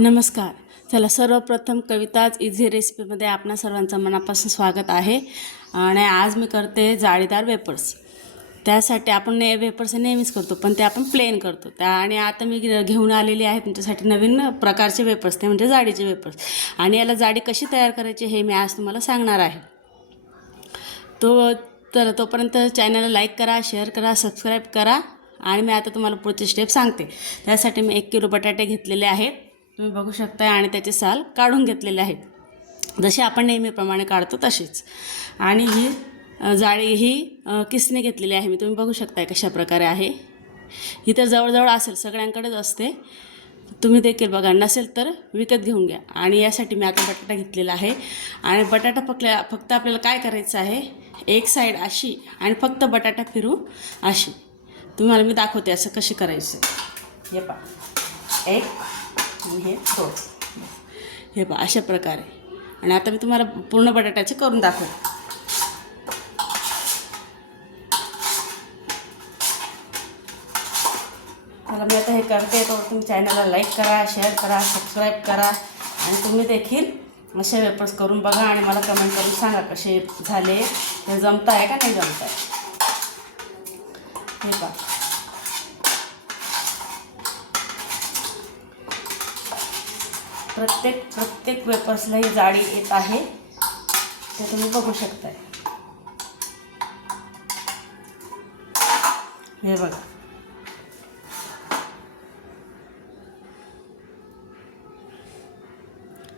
नमस्कार. चला, सर्वप्रथम कविताज इझी रेसिपीमध्ये आपणा सर्वांचं मनापासून स्वागत आहे. आणि आज मी करते जाळीदार वेपर्स. त्यासाठी आपण वेपर्स नेहमीच करतो, पण ते आपण प्लेन करतो आणि आता मी घेऊन आलेली आहे तुमच्यासाठी नवीन प्रकारचे वेपर्स, ते म्हणजे जाडीचे वेपर्स. आणि याला जाडी कशी तयार करायची हे मी आज तुम्हाला सांगणार आहे. तोपर्यंत चॅनलला लाईक करा, शेअर करा, सबस्क्राईब करा. आणि मी आता तुम्हाला पुढची स्टेप सांगते. त्यासाठी मी 1 किलो बटाटे घेतलेले आहेत, तुम्ही बघू शकता, आणि त्याचे साल काढून घेतलेले आहेत, जसे आपण नेहमीप्रमाणे काढतो तसेच. आणि ही जाळी ही किसणी घेतलेली आहे मी, तुम्ही बघू शकताय कशा प्रकारे आहे. ही तर जवळजवळ असेल, सगळ्यांकडेच असते, तुम्ही देखील बघा, नसेल तर विकत घेऊन घ्या. आणि यासाठी मी आता बटाटा घेतलेला आहे. आणि बटाटा फक्त आपल्याला काय करायचं आहे, एक साईड अशी आणि फक्त बटाटा फिरू अशी. तुम्हाला मी दाखवते असं कशी करायचं. हे पहा, एक आणि हे दोन, हे पहा अशा प्रकारे. आणि आता मी तुम्हाला पूर्ण बटाट्याचे करून दाखवते. मला मी आता हे करते, तर तुम्ही चॅनलला लाईक करा, शेअर करा, सबस्क्राईब करा. आणि तुम्ही देखील असे वेपर्स करून बघा आणि मला कमेंट करून सांगा कसे झाले, हे जमत आहे का नाही जमत आहे. हे पहा, प्रत्येक वेपर्सला ही जाडी येत आहे, ते तुम्ही बघू शकताय. हे बघा,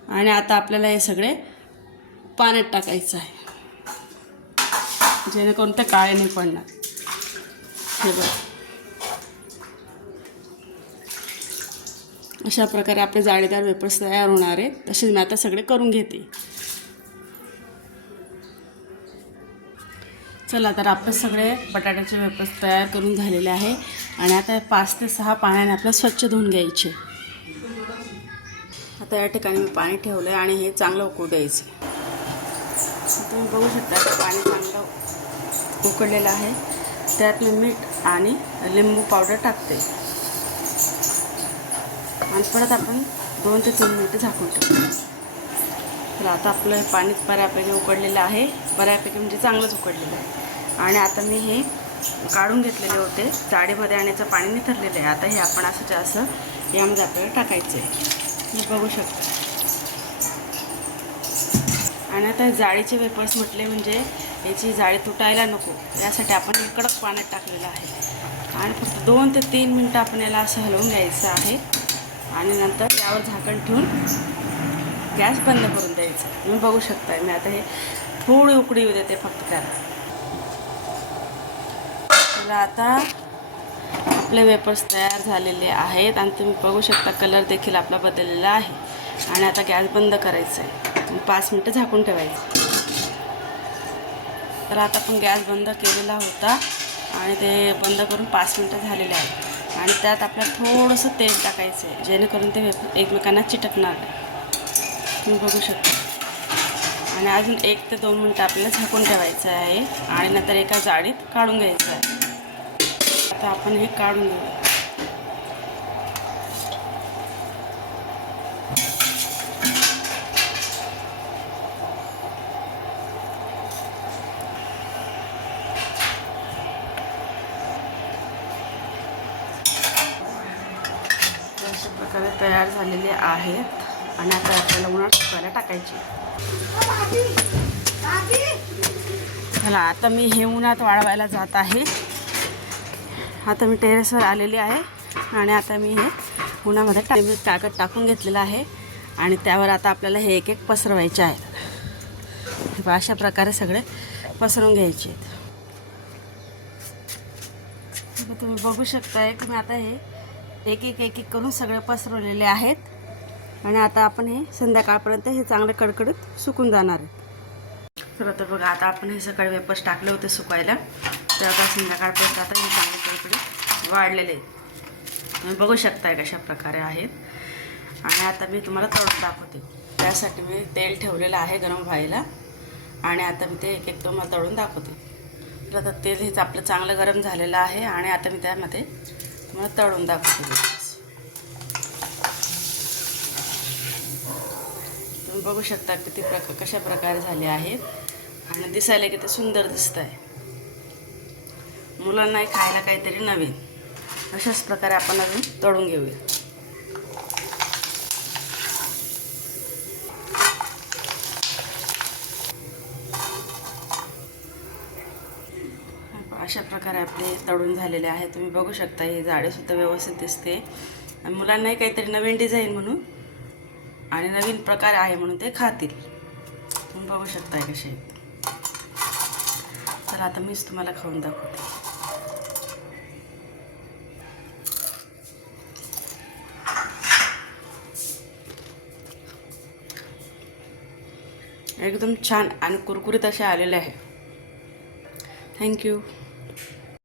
आणि आता आपल्याला हे सगळे पाण्यात टाकायचं आहे, जेणेकरून ते काळे नाही पडणार. हे बघा, अशा प्रकारे आपले जाळीदार वेपर्स तयार होणार आहेत. तसेच मी आता सगळे करून घेते. चला, तर आपले सगळे बटाट्याचे वेपर्स तयार करून झालेले आहे. आणि आता 5 ते 6 पाण्याने आपल्याला स्वच्छ धुवून घ्यायचे. आता या ठिकाणी मी पाणी ठेवलं आहे आणि हे चांगलं उकळू द्यायचं. तुम्ही बघू शकता, पाणी चांगलं उकळलेलं आहे. त्यात मी मीठ आणि लिंबू पावडर टाकते. आणि परत आपण 2 ते 3 मिनिटं झाकून ठेवतो. तर आता आपलं पाणी बऱ्यापैकी उकडलेलं आहे, बऱ्यापैकी म्हणजे चांगलंच उकडलेलं आहे. आणि आता मी हे काढून घेतलेले होते जाडीमध्ये, आणि याचं पाणी निथरलेलं आहे. आता हे आपण असं यामध्ये आपल्याला टाकायचं आहे, तुम्ही बघू शकता. आणि आता जाळीचे वेपर्स म्हटले म्हणजे याची जाळी तुटायला नको, यासाठी आपण हे कडक पाण्यात टाकलेलं आहे. आणि फक्त 2 ते 3 मिनटं आपण याला असं हलवून घ्यायचं आहे. आणि नंतर यावर झाकण ठेवून गॅस बंद करून द्यायचं. तुम्ही बघू शकता, मी आता हे थोडी उकडी येऊ देते फक्त त्याला. आता आपले वेपर्स तयार झालेले आहेत आणि तुम्ही बघू शकता कलर देखील आपला बदललेला आहे. आणि आता गॅस बंद करायचा आहे, 5 मिनटं झाकून ठेवायचं. तर आता आपण गॅस बंद केलेला होता आणि ते बंद करून 5 मिनटं झालेले आहेत. आणि त्यात आपल्याला थोडंसं तेल टाकायचं आहे, जेणेकरून ते एकमेकांना चिटकणार नाही, तुम्ही बघू शकता. आणि अजून 1 ते 2 मिनटं आपल्याला झाकून ठेवायचं आहे. आणि नंतर एका जाळीत काढून घ्यायचं आहे. आता आपण हे काढून घेऊ. अशा प्रकारे तयार झालेले आहेत. आणि आता आपल्याला उन्हात सुकायला टाकायचे. चला, आता मी हे उन्हात वाळवायला जात आहे. आता मी टेरेसवर आलेली आहे आणि आता मी हे उन्हामध्ये कागद टाकून घेतलेलं आहे. आणि त्यावर आता आपल्याला हे एक एक पसरवायचे आहेत. अशा प्रकारे सगळे पसरवून घ्यायचे आहेत. तुम्ही बघू शकताय की मी आता हे एक एक करून सगळे पसरवलेले आहेत. आणि आता आपण हे संध्याकाळपर्यंत हे चांगले कडकडीत सुकून जाणार आहे. तर आता बघा, आता आपण हे सकाळी वेपर्स टाकले होते सुकायला, तर आता संध्याकाळपर्यंत आता हे चांगले कडकडीत वाढलेले आहेत. तुम्ही बघू शकताय कशा प्रकारे आहेत. आणि आता मी तुम्हाला तळून दाखवते. त्यासाठी मी तेल ठेवलेलं आहे गरम व्हायला. आणि आता मी ते एक तुम्हाला तळून दाखवते. तर आता तेल हेच आपलं चांगलं गरम झालेलं आहे. आणि आता मी त्यामध्ये तुम्हाला तळून दाखवते. तुम्ही बघू शकता किती कशा प्रकारे झाले आहेत आणि दिसायला किती सुंदर दिसत आहे. मुलांनाही खायला काहीतरी नवीन. अशाच प्रकारे आपण अजून तळून घेऊया. अशा प्रकारे आपले तळून झालेले आहे. तुम्ही बघू शकता हे जाळीसुद्धा व्यवस्थित दिसते आणि मुलांनाही काहीतरी नवीन डिझाईन म्हणून आणि नवीन प्रकार आहे म्हणून ते खातील. तुम्ही बघू शकताय कसे आहेत. तर आता मीच तुम्हाला खाऊन दाखवते. एकदम छान आणि कुरकुरीत असे आलेले आहे. थँक्यू.